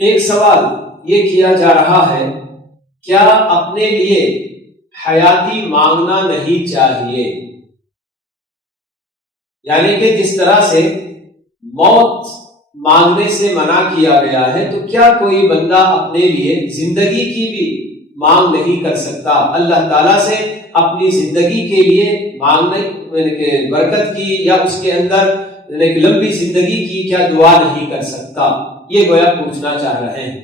ایک سوال یہ کیا جا رہا ہے، کیا اپنے لیے حیاتی مانگنا نہیں چاہیے؟ یعنی کہ جس طرح سے موت مانگنے سے منع کیا گیا ہے، تو کیا کوئی بندہ اپنے لیے زندگی کی بھی مانگ نہیں کر سکتا؟ اللہ تعالیٰ سے اپنی زندگی کے لیے مانگنے کے برکت کی یا اس کے اندر لمبی زندگی کی کیا دعا نہیں کر سکتا؟ یہ گویا پوچھنا چاہ رہے ہیں۔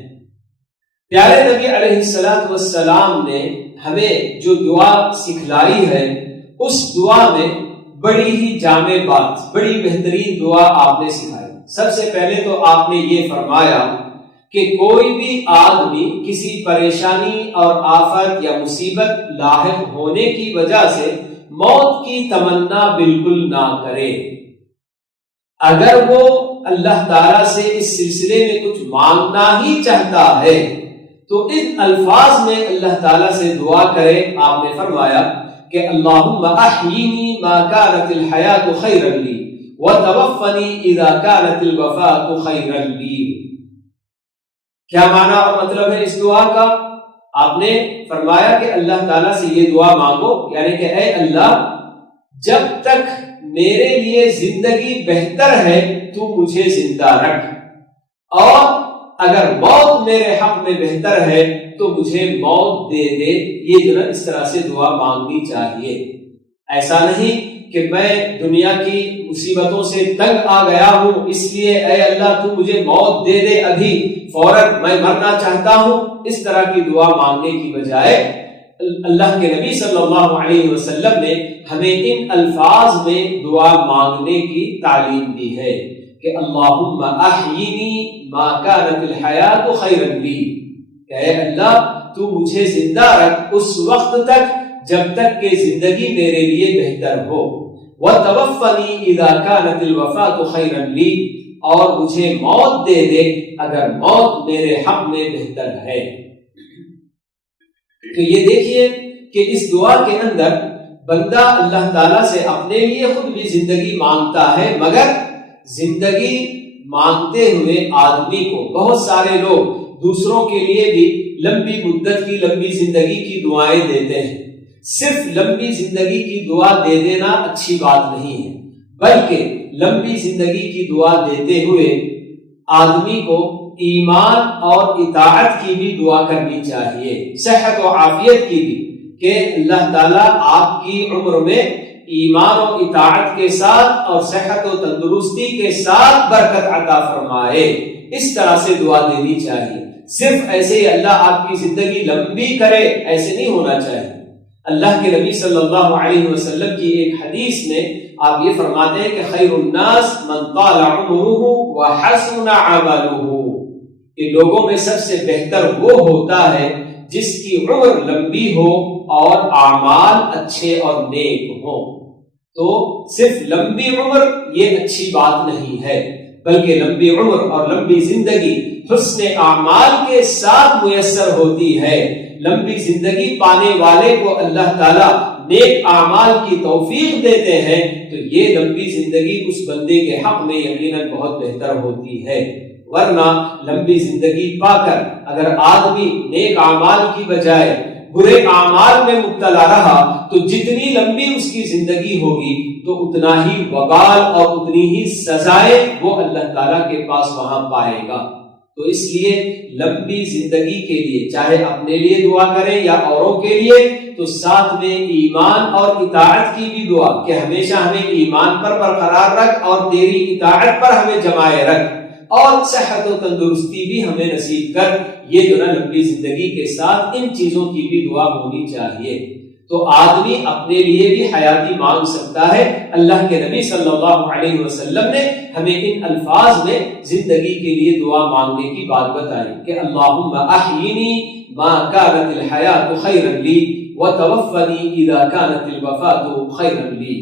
پیارے نبی علیہ السلام نے ہمیں جو دعا سکھلائی ہے، اس دعا میں بڑی ہی جامع بات، بڑی بہترین دعا آپ نے سکھائی۔ سب سے پہلے تو آپ نے یہ فرمایا کہ کوئی بھی آدمی کسی پریشانی اور آفت یا مصیبت لاحق ہونے کی وجہ سے موت کی تمنا بالکل نہ کرے۔ اگر وہ اللہ تعالیٰ سے اس سلسلے میں کچھ مانگنا ہی چاہتا ہے تو ان الفاظ میں اللہ تعالیٰ سے دعا کرے۔ آپ نے فرمایا کہ اللہم احیینی ما کانت الحیات خیرا لی وتوفنی اذا کانت الوفاۃ خیرا لی۔ کیا معنی اور مطلب ہے اس دعا کا؟ آپ نے فرمایا کہ اللہ تعالیٰ سے یہ دعا مانگو، یعنی کہ اے اللہ، جب تک میرے لیے زندگی بہتر ہے تو مجھے زندہ رکھ، اور اگر موت میرے حق میں بہتر ہے تو مجھے موت دے دے۔ یہ جو ہے اس طرح سے دعا مانگنی چاہیے۔ ایسا نہیں کہ میں دنیا کی مصیبتوں سے تنگ آ گیا ہوں اس لیے اے اللہ تو مجھے موت دے دے ابھی فوراً، میں مرنا چاہتا ہوں، اس طرح کی دعا مانگنے کی بجائے اللہ کے نبی صلی اللہ علیہ وسلم نے ہمیں ان الفاظ میں دعا مانگنے کی تعلیم دی ہے کہ اللہم احیینی ما کانت الحیات خیرا لی، کہ اے اللہ تو مجھے زندہ رکھ اس وقت تک جب تک کہ زندگی میرے لیے بہتر ہو، وتوفنی اذا کانت الوفاۃ خیرا لی، اور مجھے موت دے دے اگر موت میرے حق میں بہتر ہے۔ تو یہ دیکھیے کہ اس دعا کے اندر بندہ اللہ تعالیٰ سے اپنے لیے خود بھی زندگی مانگتا ہے، مگر زندگی مانگتے ہوئے آدمی کو بہت سارے لوگ دوسروں کے لیے بھی لمبی مدت کی، لمبی زندگی کی دعائیں دیتے ہیں۔ صرف لمبی زندگی کی دعا دے دینا اچھی بات نہیں ہے، بلکہ لمبی زندگی کی دعا دیتے ہوئے آدمی کو ایمان اور اطاعت کی بھی دعا کرنی چاہیے، صحت و عافیت کی بھی، کہ اللہ تعالیٰ آپ کی عمر میں ایمان و اطاعت کے ساتھ اور صحت و تندرستی کے ساتھ برکت عطا فرمائے۔ اس طرح سے دعا دینی چاہیے۔ صرف ایسے ہی اللہ آپ کی زندگی لمبی کرے، ایسے نہیں ہونا چاہیے۔ اللہ کے نبی صلی اللہ علیہ وسلم کی ایک حدیث میں آپ یہ فرماتے ہیں کہ خیر الناس من طال عمره وحسن عمله، کہ لوگوں میں سب سے بہتر وہ ہوتا ہے جس کی عمر لمبی ہو اور اعمال اچھے اور نیک ہوں۔ تو صرف لمبی عمر یہ اچھی بات نہیں ہے، بلکہ لمبی عمر اور لمبی زندگی حسن اعمال کے ساتھ میسر ہوتی ہے۔ لمبی زندگی پانے والے کو اللہ تعالیٰ نیک اعمال کی توفیق دیتے ہیں، تو یہ لمبی زندگی اس بندے کے حق میں یقیناً بہت بہتر ہوتی ہے۔ ورنہ لمبی زندگی پا کر اگر آدمی نیک اعمال کی بجائے برے اعمال میں مبتلا رہا تو جتنی لمبی اس کی زندگی ہوگی تو اتنا ہی وبال اور اتنی ہی سزائیں وہ اللہ تعالیٰ کے پاس وہاں پائے گا۔ تو اس لیے لمبی زندگی کے لیے چاہے اپنے لیے دعا کریں یا اوروں کے لیے، تو ساتھ میں ایمان اور اطاعت کی بھی دعا کہ ہمیشہ ہمیں ایمان پر برقرار رکھ اور تیری اطاعت پر ہمیں جمائے رکھ، اور صحت و تندرستی بھی ہمیں نصیب کر۔ یہ جو نا لمبی زندگی کے ساتھ ان چیزوں کی بھی دعا ہونی چاہیے۔ تو آدمی اپنے لیے بھی حیاتی مانگ سکتا ہے۔ اللہ کے نبی صلی اللہ علیہ وسلم نے ہمیں ان الفاظ میں زندگی کے لیے دعا مانگنے کی بات بتائی کہ اللہم احیینی ما کانت الحیات خیرا لی وتوفنی اذا کانت الوفاۃ خیرا لی۔